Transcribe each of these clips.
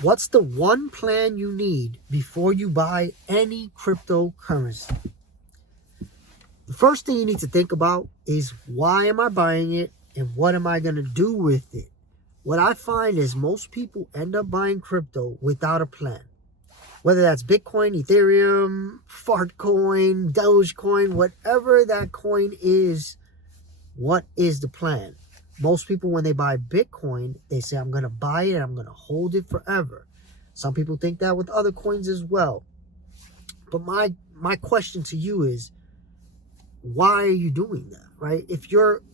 What's the one plan you need before you buy any cryptocurrency? The first thing you need to think about is, why am I buying it and what am I going to do with it? What I find is most people end up buying crypto without a plan. Whether that's Bitcoin, Ethereum, Fartcoin, Dogecoin, whatever that coin is, what is the plan? Most people, when they buy Bitcoin, they say, I'm going to buy it and I'm going to hold it forever. Some people think that with other coins as well. But my question to you is, why are you doing that, right?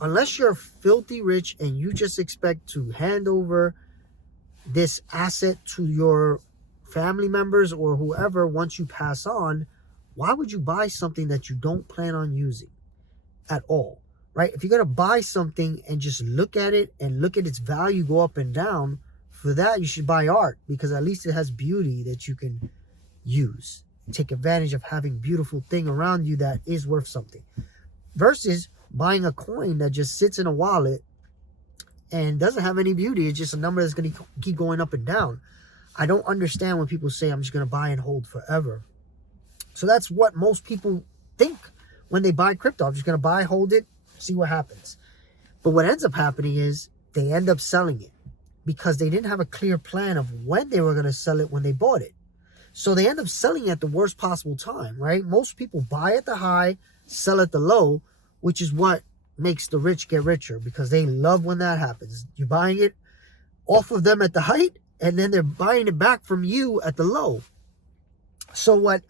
Unless you're filthy rich and you just expect to hand over this asset to your family members or whoever once you pass on, why would you buy something that you don't plan on using at all, right? If you're going to buy something and just look at it and look at its value go up and down, for that you should buy art, because at least it has beauty that you can use. Take advantage of having beautiful thing around you that is worth something, versus buying a coin that just sits in a wallet and doesn't have any beauty. It's just a number that's going to keep going up and down. I don't understand when people say, I'm just going to buy and hold forever. So that's what most people think when they buy crypto. I'm just going to buy, hold it, see what happens. But what ends up happening is they end up selling it because they didn't have a clear plan of when they were going to sell it when they bought it. So they end up selling at the worst possible time, right? Most people buy at the high, sell at the low, which is what makes the rich get richer, because they love when that happens. You're buying it off of them at the height, and then they're buying it back from you at the low. So what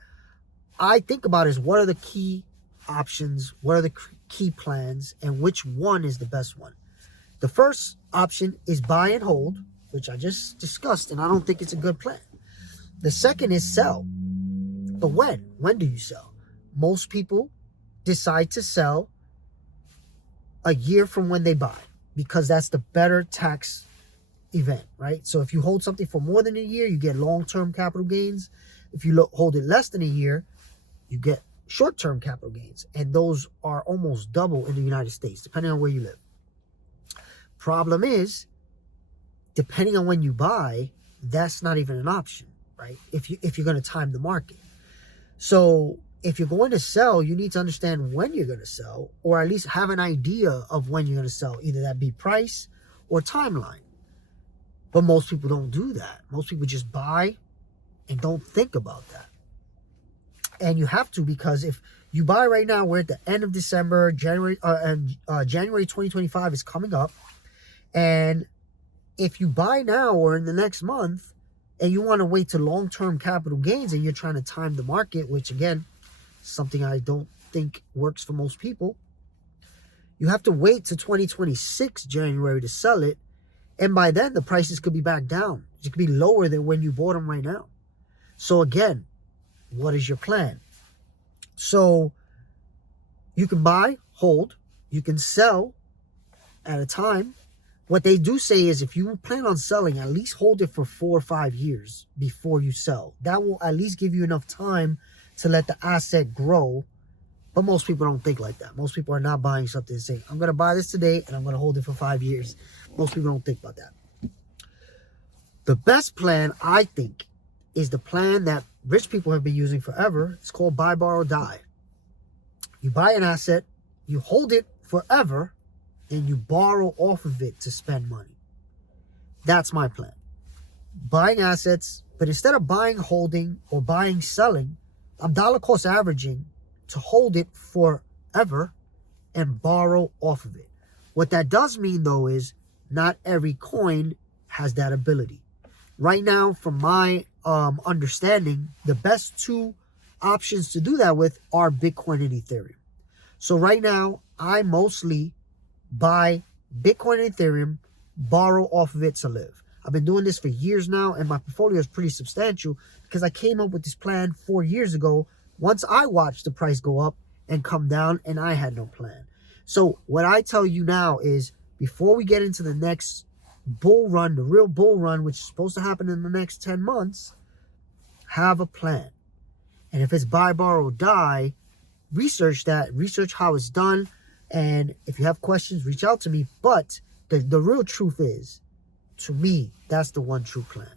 I think about is, what are the key options? What are the key plans? And which one is the best one? The first option is buy and hold, which I just discussed, and I don't think it's a good plan. The second is sell. But when? When do you sell? Most people decide to sell a year from when they buy, because that's the better tax event, right? So if you hold something for more than a year, you get long-term capital gains. If you hold it less than a year, you get short-term capital gains. And those are almost double in the United States, depending on where you live. Problem is, depending on when you buy, that's not even an option, right? If you're going to time the market. So if you're going to sell, you need to understand when you're going to sell, or at least have an idea of when you're going to sell, either that be price or timeline. But most people don't do that. Most people just buy and don't think about that. And you have to, because if you buy right now, we're at the end of December, January 2025 is coming up. And if you buy now or in the next month, and you want to wait to long-term capital gains, and you're trying to time the market, which again, something I don't think works for most people, you have to wait to 2026 January to sell it. And by then, the prices could be back down. It could be lower than when you bought them right now. So again, what is your plan? So you can buy, hold, you can sell at a time. What they do say is, if you plan on selling, at least hold it for 4 or 5 years before you sell. That will at least give you enough time to let the asset grow. But most people don't think like that. Most people are not buying something and saying, I'm going to buy this today and I'm going to hold it for 5 years. Most people don't think about that. The best plan, I think, is the plan that rich people have been using forever. It's called buy, borrow, die. You buy an asset, you hold it forever, and you borrow off of it to spend money. That's my plan. Buying assets, but instead of buying, holding, or buying, selling, I'm dollar cost averaging to hold it forever and borrow off of it. What that does mean, though, is not every coin has that ability. Right now, from my understanding, the best two options to do that with are Bitcoin and Ethereum. So right now, I mostly buy Bitcoin and Ethereum, borrow off of it to live. I've been doing this for years now, and my portfolio is pretty substantial because I came up with this plan 4 years ago once I watched the price go up and come down, and I had no plan. So what I tell you now is, before we get into the next bull run, the real bull run, which is supposed to happen in the next 10 months, have a plan. And if it's buy, borrow, die, research that, research how it's done. And if you have questions, reach out to me. But the real truth is, to me, that's the one true plan.